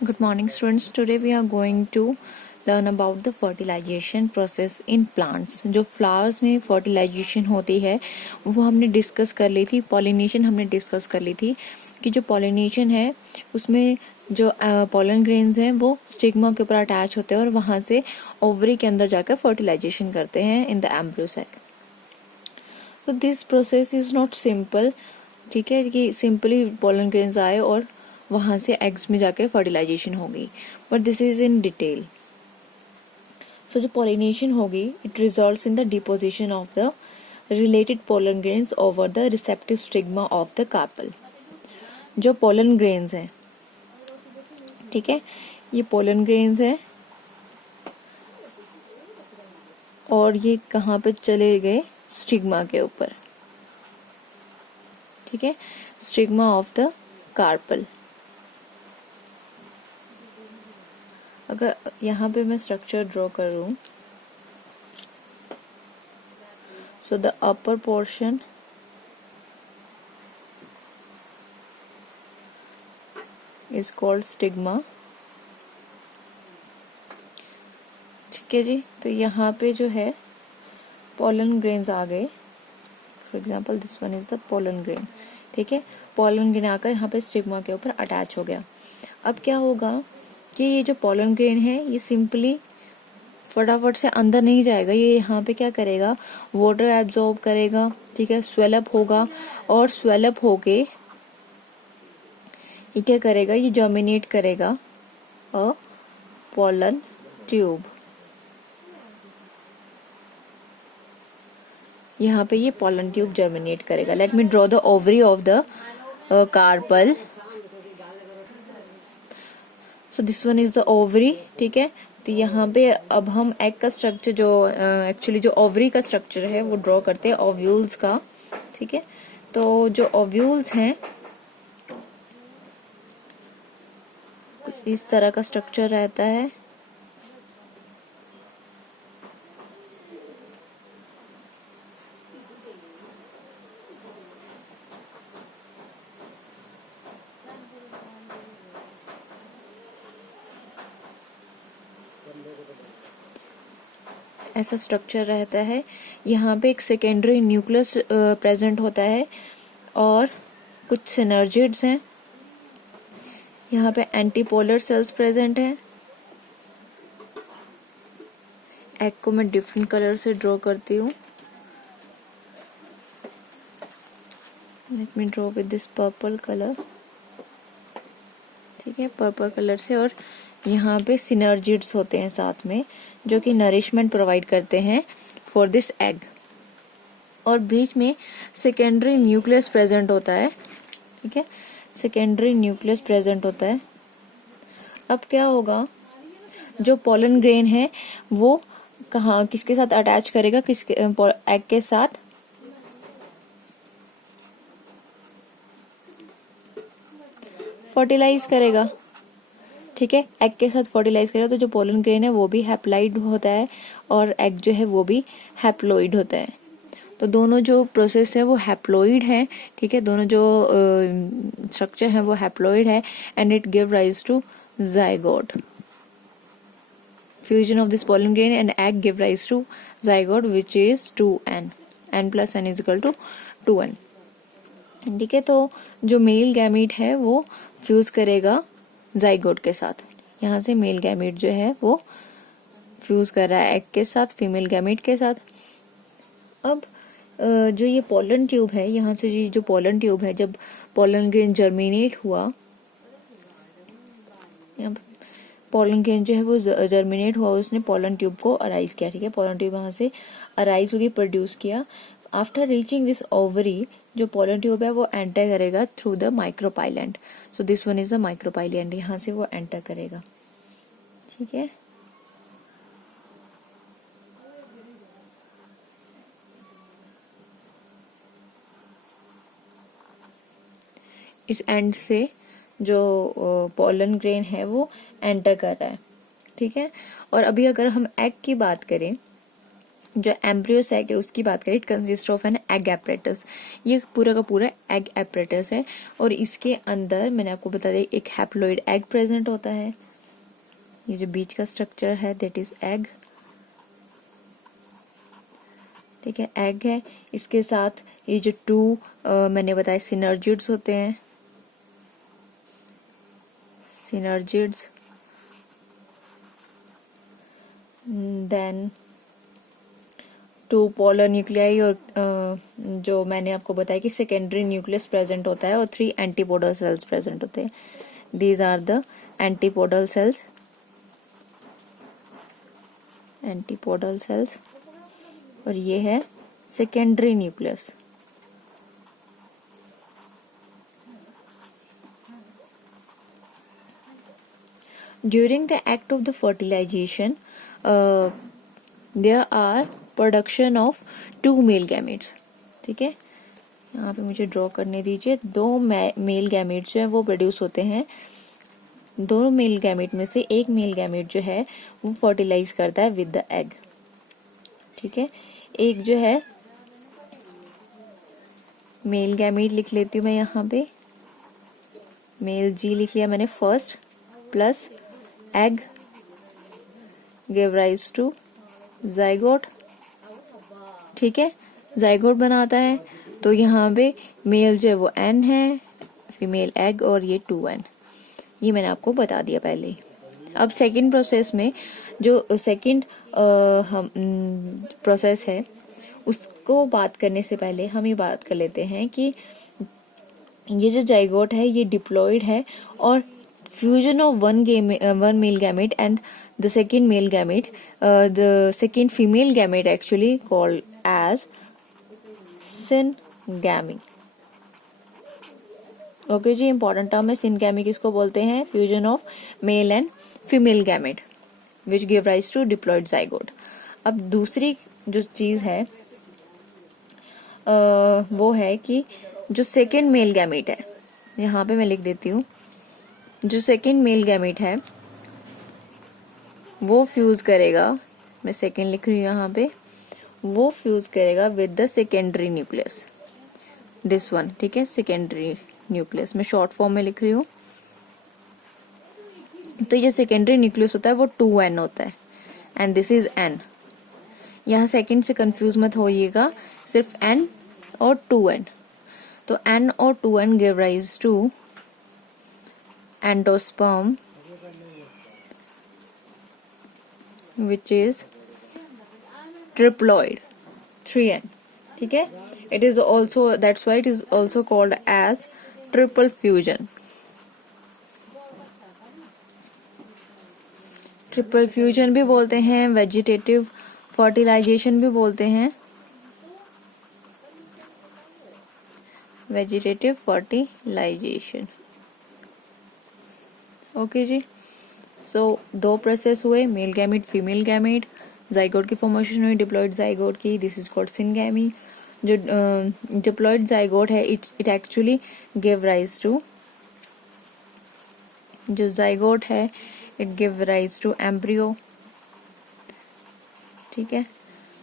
Good morning students. Today we are going to learn about the fertilization process in plants. जो flowers में fertilization होती है वो हमने डिस्कस कर ली थी. pollination हमने डिस्कस कर ली थी कि जो pollination है उसमें जो pollen grains हैं वो स्टिग्मा के ऊपर अटैच होते हैं और वहाँ से ओवरी के अंदर जाकर fertilization करते हैं in the embryo sac. So this process is not simple. ठीक है कि सिंपली pollen grains आए और वहां से एग्स में जाके फर्टिलाइजेशन होगी, but this is in detail. So जो पॉलिनेशन होगी it results in the deposition of the related pollen grains over the receptive stigma of the carpel. जो पोलन ग्रेन्स हैं, ठीक है, ये पोलन ग्रेन्स हैं और ये कहाँ पे चले गए? स्टिग्मा के ऊपर. ठीक है, स्टिग्मा ऑफ द कार्पल. अगर यहाँ पे मैं स्ट्रक्चर ड्रॉ करूं, so the upper portion is called stigma. ठीक है जी. तो यहाँ पे जो है पोलन ग्रेन्स आ गए. For example this one is the pollen grain. ठीक है, पोलन ग्रेन आकर यहाँ पे स्टिग्मा के ऊपर अटैच हो गया. अब क्या होगा कि ये जो पोलन ग्रेन है ये सिंपली फटाफट से अंदर नहीं जाएगा. ये यहाँ पे क्या करेगा? वाटर एब्जॉर्ब करेगा. ठीक है, स्वेलअप होगा और स्वेलअप होके ये क्या करेगा? ये जर्मिनेट करेगा अ पोलन ट्यूब. यहाँ पे ये पोलन ट्यूब जर्मिनेट करेगा. Let me draw the ovary of the carpel. So this one is the ovary. ठीक है, तो यहाँ पे अब हम एग का स्ट्रक्चर जो एक्चुअली जो ओवरी का स्ट्रक्चर है वो ड्रॉ करते हैं ओव्यूल्स का. ठीक है, तो जो ओव्यूल्स हैं कुछ इस तरह का स्ट्रक्चर रहता है. ऐसा स्ट्रक्चर रहता है. यहाँ पे एक सेकेंडरी न्यूक्लियस प्रेजेंट होता है और कुछ सिनर्जिड्स हैं. यहाँ पे एंटीपोलर सेल्स प्रेजेंट हैं. एग को मैं डिफरेंट कलर से ड्रॉ करती हूँ. Late me draw with this purple colour. ठीक है, पर्पल कलर से. और यहाँ पे सिनर्जिड्स होते हैं साथ में जो कि नरिशमेंट प्रोवाइड करते हैं फॉर दिस एग. और बीच में सेकेंडरी न्यूक्लियस प्रेजेंट होता है. ठीक है, सेकेंडरी न्यूक्लियस प्रेजेंट होता है. अब क्या होगा? जो पोलन ग्रेन है वो कहाँ किसके साथ अटैच करेगा? किसके? एग के साथ. फर्टिलाइज करेगा. ठीक है, एग के साथ फर्टिलाइज करेगा. तो जो पोलन ग्रेन है वो भी हैप्लॉइड होता है और एग जो है वो भी हैप्लॉइड होता है. तो दोनों जो प्रोसेस है वो हैप्लॉइड है. ठीक है, दोनों जो स्ट्रक्चर है वो हैप्लॉइड है and it give rise to zygote. Fusion of this pollen grain and egg give rise to zygote which is 2n. n plus n is equal to 2n. ठीक है, तो जो मेल गैमीट है वो fuse करेगा zygote के साथ. यहाँ से मेल गैमीट जो है वो फ्यूज कर रहा है एग के साथ, फीमेल गैमीट के साथ. अब जो ये पोलन ट्यूब है, यहाँ से जो पोलन ट्यूब है, जब पोलन ग्रेन जर्मिनेट हुआ, यहाँ पोलन ग्रेन जो है वो जर्मिनेट हुआ, उसने पोलन ट्यूब को अराइज किया. ठीक है, पोलन ट्यूब वहां से अराइज होगी, प्रोड्यूस किया. आफ्टर रीचिंग दिस ओवरी, जो पोलन ट्यूब है वो एंटर करेगा through the micropylar end. So this one is the micropylar end. यहाँ से वो एंटर करेगा. ठीक है, इस एंड से जो पोलन ग्रेन है वो एंटर कर रहा है. ठीक है, और अभी अगर हम एग की बात करें जो एम्ब्रियो सैक है उसकी बात करें, it consist of an egg apparatus. ये पूरा का पूरा एग एपरेटस है और इसके अंदर मैंने आपको बता दिया एक हैप्लॉइड एग प्रेजेंट होता है। ये जो बीच का स्ट्रक्चर है दैट इज एग, ठीक है, एग है। इसके साथ ये जो टू मैंने बताया सिनर्जिड्स होते हैं, synergids, then two polar nuclei और जो मैंने आपको बताया कि सेकेंडरी न्यूक्लियस प्रेजेंट होता है और 3 एंटीपोडल सेल्स प्रेजेंट होते हैं। These are the antipodal cells, antipodal cells, और ये है secondary nucleus. During the act of the fertilization, there are production of 2 male gametes, ठीक है। यहाँ पे मुझे ड्रॉ करने दीजिए। 2 मेल गैमेट्स जो है वो प्रोड्यूस होते हैं। दोनों मेल गैमेट में से एक मेल गैमेट जो है वो फर्टिलाइज करता है विद द एग, ठीक है। एक जो है मेल गैमेट लिख लेती हूँ मैं यहाँ पे, मेल जी लिख लिया मैंने first, plus egg give rise to zygote, ठीक है, जाइगोट बनाता है। तो यहाँ पे मेल जो है वो एन है, फीमेल एग, और ये 2n, ये मैंने आपको बता दिया पहले ही। अब सेकंड प्रोसेस में जो सेकंड प्रोसेस है उसको बात करने से पहले हम ये बात कर लेते हैं कि ये जो जाइगोट है ये डिप्लॉयड है और fusion of one male gamete and the second male gamete, the second female gamete actually called as syngamy। Okay जी, इंपॉर्टेंट टर्म है syngamy। किसको बोलते हैं? Fusion of male and female gamete which give rise to diploid zygote. अब दूसरी जो चीज है वो है कि जो सेकेंड मेल गैमेट है, यहाँ पे मैं लिख देती हूँ, जो सेकेंड मेल गैमेट है वो फ्यूज करेगा, मैं सेकेंड लिख रही हूँ यहाँ पे, वो फ्यूज करेगा with the secondary nucleus, this one, ठीक है, सेकेंडरी न्यूक्लियस, मैं शॉर्ट फॉर्म में लिख रही हूँ। तो ये सेकेंडरी न्यूक्लियस होता है वो 2n होता है एंड दिस इज n। यहाँ सेकेंड से कंफ्यूज मत होइएगा, सिर्फ n और 2n। तो n और 2n give rise to endosperm which is triploid 3n, ठीक है। it is also, that's why it is also called as triple fusion। Triple fusion भी बोलते हैं, वेजिटेटिव फर्टिलाइजेशन भी बोलते हैं, वेजिटेटिव फर्टिलाइजेशन। ओके जी, सो दो प्रोसेस हुए, male gamete female gamete, zygote की फॉर्मेशन हुई डिप्लॉयड जाइगोट की, दिस इज कॉल्ड सिनगैमी। जो डिप्लॉयड जाइगोट है it actually give rise to, जो जाइगोट है it give rise to embryo, ठीक है।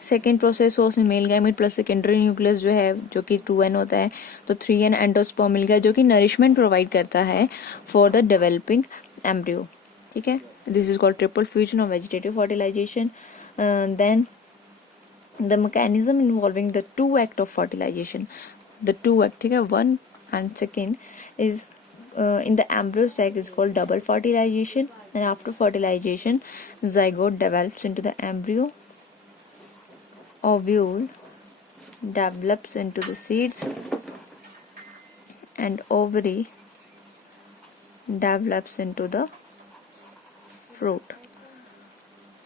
सेकेंड प्रोसेस हुआ उसमें male gamete plus secondary nucleus जो है जो कि 2n होता है, तो 3n एंडोस्पर्म मिल गया जो कि नरिशमेंट प्रोवाइड करता है फॉर द डेवलपिंग एम्ब्रियो, ठीक है। This is called triple fusion और vegetative fertilization. Then the mechanism involving the two act of fertilization, the two act, ठीक है, one and second is in the embryo sac is called double fertilization, and after fertilization zygote develops into the embryo, ovule develops into the seeds, and ovary develops into the fruit।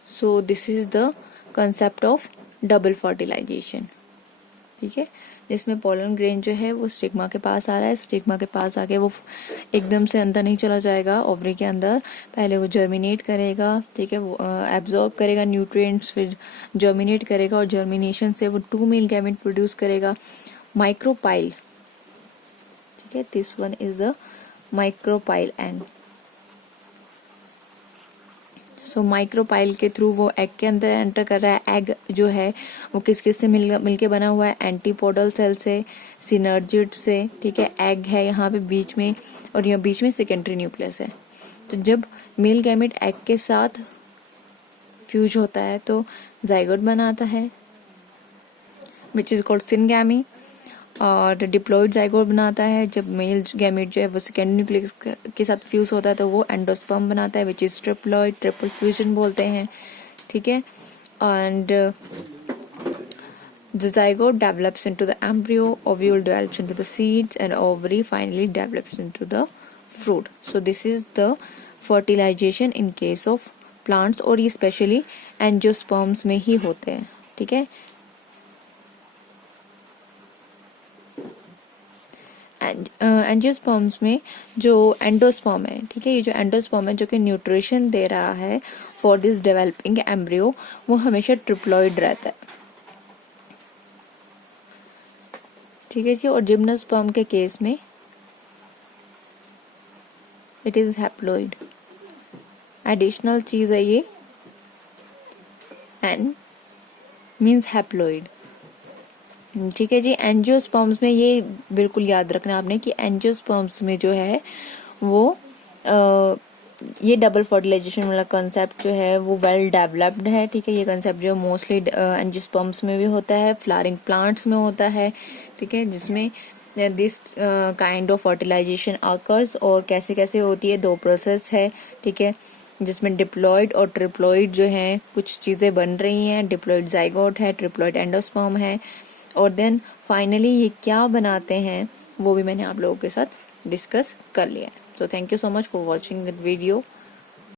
So this is the concept of double fertilization, ठीक है, जिसमें pollen grain जो है वो stigma के पास आ रहा है, stigma के पास आके वो एकदम से अंदर नहीं चला जाएगा ओवरी के अंदर, पहले वो जर्मिनेट करेगा, ठीक है, वो एब्जॉर्ब करेगा न्यूट्रिएंट्स, फिर जर्मिनेट करेगा और जर्मिनेशन से वो 2 मेल गैमेट प्रोड्यूस करेगा, माइक्रोपाइल, ठीक है, this one is a micropyle and so micropyle के थ्रू वो एग के अंदर एंटर कर रहा है। एग जो है वो किस किस से मिलके बना हुआ है, एंटीपोडल सेल से, सिनर्जिड से, ठीक है। एग है यहाँ पे बीच में और यहाँ बीच में सेकेंडरी न्यूक्लियस है। तो जब मेल गैमेट एग के साथ फ्यूज होता है तो जाइगोट बनाता है विच इज कॉल्ड सिनगैमी, और डिप्लॉइड जाइगोट बनाता है। जब मेल गैमेट जो है वो सेकेंडरी न्यूक्लियस के साथ फ्यूज होता है तो वो एंडोस्पर्म बनाता है which is triploid, triple fusion बोलते हैं, ठीक है। And the zygote develops into the embryo, ovule develops into the seeds, and ovary finally develops into the fruit. So this is the fertilization in case of plants, और ये specially angiosperms में ही होते हैं, ठीक है। एंजियोस्पर्म्स में जो endosperm है, ठीक है, ये जो एंडोस्पर्म है जो कि न्यूट्रिशन दे रहा है फॉर दिस डेवलपिंग एम्ब्रियो, वो हमेशा ट्रिप्लॉइड रहता है, ठीक है जी। और जिम्नोस्पर्म के केस में इट इज हैप्लॉइड। एडिशनल चीज है ये, एन मीन्स हैप्लॉइड, ठीक है जी। एंजियोस्पर्म्स में ये बिल्कुल याद रखना आपने कि एंजियोस्पर्म्स में जो है वो ये डबल फर्टिलाइजेशन वाला कंसेप्ट जो है वो वेल डेवलप्ड है, ठीक है। ये कंसेप्ट जो मोस्टली एंजियोस्पर्म्स में भी होता है, फ्लावरिंग प्लांट्स में होता है, ठीक है, जिसमें this kind of fertilisation occurs. और कैसे कैसे होती है, दो प्रोसेस है, ठीक है, जिसमें डिप्लॉइड और ट्रिप्लॉइड जो है कुछ चीजें बन रही हैं। डिप्लॉइड जाइगोट है, ट्रिप्लॉइड एंडोस्पर्म है, और देन फाइनली ये क्या बनाते हैं वो भी मैंने आप लोगों के साथ डिस्कस कर लिया है। So thank you so much for watching that video.